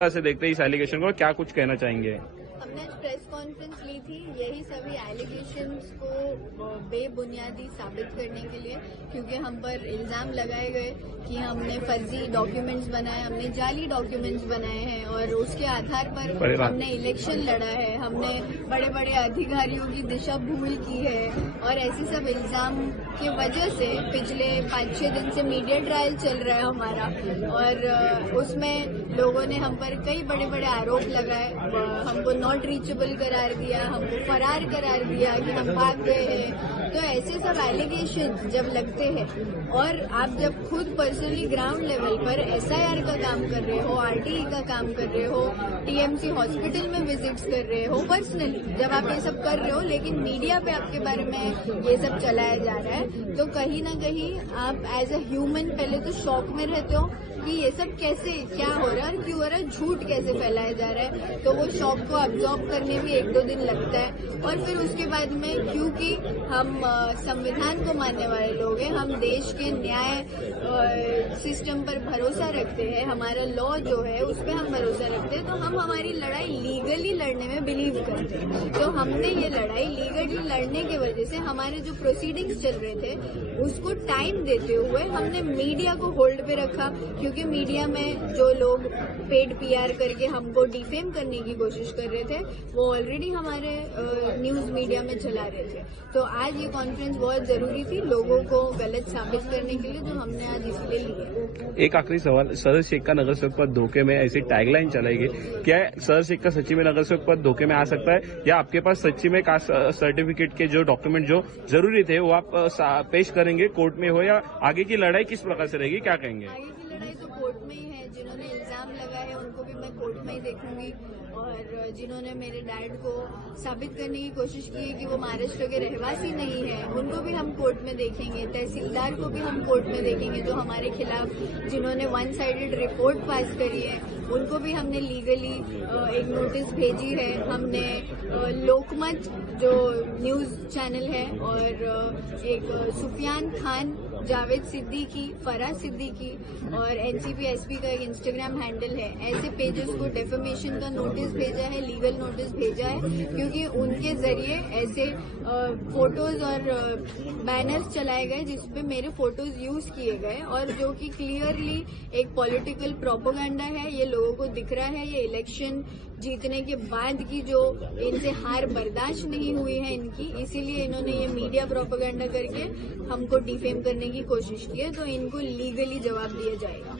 से देखते हैं इस एलिगेशन को, क्या कुछ कहना चाहेंगे? हमने आज प्रेस कॉन्फ्रेंस ली थी यही सभी एलिगेशंस को बेबुनियादी साबित करने के लिए, क्योंकि हम पर इल्जाम लगाए गए कि हमने फर्जी डॉक्यूमेंट्स बनाए, हमने जाली डॉक्यूमेंट्स बनाए हैं और उसके आधार पर हमने इलेक्शन लड़ा है, हमने बड़े बड़े अधिकारियों की दिशा भूल की है और ऐसे सब इल्जाम की वजह से पिछले 5-6 दिन से मीडिया ट्रायल चल रहा है हमारा और उसमें लोगों ने हम पर कई बड़े बड़े आरोप लगाए, हमको नॉट रीचेबल करार दिया, हमको फरार करार दिया कि हम भाग गए हैं। तो ऐसे सब एलिगेशन जब लगते हैं और आप जब खुद पर्सनली ग्राउंड लेवल पर एसआईआर का काम कर रहे हो, आरटीई का काम कर रहे हो, टीएमसी हॉस्पिटल में विजिट्स कर रहे हो, पर्सनली जब आप ये सब कर रहे हो लेकिन मीडिया पे आपके बारे में ये सब चलाया जा रहा है, तो कहीं ना कहीं आप एज अ ह्यूमन पहले तो शॉक में रहते हो कि ये सब कैसे, क्या हो रहा है और क्यों हो रहा है, झूठ कैसे फैलाया जा रहा है। तो वो शॉक को अब्जॉर्ब करने में 1-2 दिन लगता है और फिर उसके बाद में, क्योंकि हम संविधान को मानने वाले लोग हैं, हम देश के न्याय सिस्टम पर भरोसा रखते हैं, हमारा लॉ जो है उस पर हम भरोसा रखते हैं, तो हम हमारी लड़ाई लीगली लड़ने में बिलीव करते हैं। तो हमने ये लड़ाई लीगली लड़ने की वजह से हमारे जो प्रोसीडिंग्स चल रहे थे उसको टाइम देते हुए हमने मीडिया को होल्ड पे रखा, क्योंकि मीडिया में जो लोग पेड पीआर करके हमको डिफेम करने की कोशिश कर रहे थे वो ऑलरेडी हमारे न्यूज मीडिया में चला रहे थे। तो आज ये कॉन्फ्रेंस बहुत जरूरी थी लोगों को गलत साबित करने के लिए, जो हमने आज इसलिए ली है। एक आखिरी सवाल, सदर शेख का नगर सेवक पद धोखे में, ऐसी टैगलाइन चलाई गई, क्या सदर शेख का सच्ची में नगर सेवक पद धोखे में आ सकता है या आपके पास सच्ची में कास्ट सर्टिफिकेट के जो डॉक्यूमेंट जो जरूरी थे वो आप पेश करेंगे कोर्ट में हो, या आगे की लड़ाई किस प्रकार से रहेगी, क्या कहेंगे? आगे की लड़ाई तो कोर्ट में ही है, जिन्होंने इल्जाम लगाए हैं उनको भी मैं कोर्ट में ही देखूंगी और जिन्होंने मेरे डैड को साबित करने की कोशिश की है कि वो महाराष्ट्र के रहवासी नहीं है उनको भी हम कोर्ट में देखेंगे, तहसीलदार को भी हम कोर्ट में देखेंगे जो हमारे खिलाफ जिन्होंने 1 साइडेड रिपोर्ट पास करी है उनको भी हमने लीगली एक नोटिस भेजी है। हमने लोकमत जो न्यूज चैनल है और एक सुफियान खान, जावेद सिद्दीकी, फराज सिद्दीकी और एनसीपी एसपी का एक इंस्टाग्राम हैंडल है, ऐसे पेजेस को डेफेमेशन का नोटिस भेजा है, लीगल नोटिस भेजा है, क्योंकि उनके जरिए ऐसे फोटोज और बैनर्स चलाए गए जिसपे मेरे फोटोज यूज किए गए और जो कि क्लियरली एक पॉलिटिकल प्रोपेगेंडा है। ये लोगों को दिख रहा है, ये इलेक्शन जीतने के बाद की जो इनसे हार बर्दाश्त नहीं हुई है इनकी, इसीलिए इन्होंने ये मीडिया प्रोपेगेंडा करके हमको डिफेम करने की कोशिश की है, तो इनको लीगली जवाब दिया जाएगा।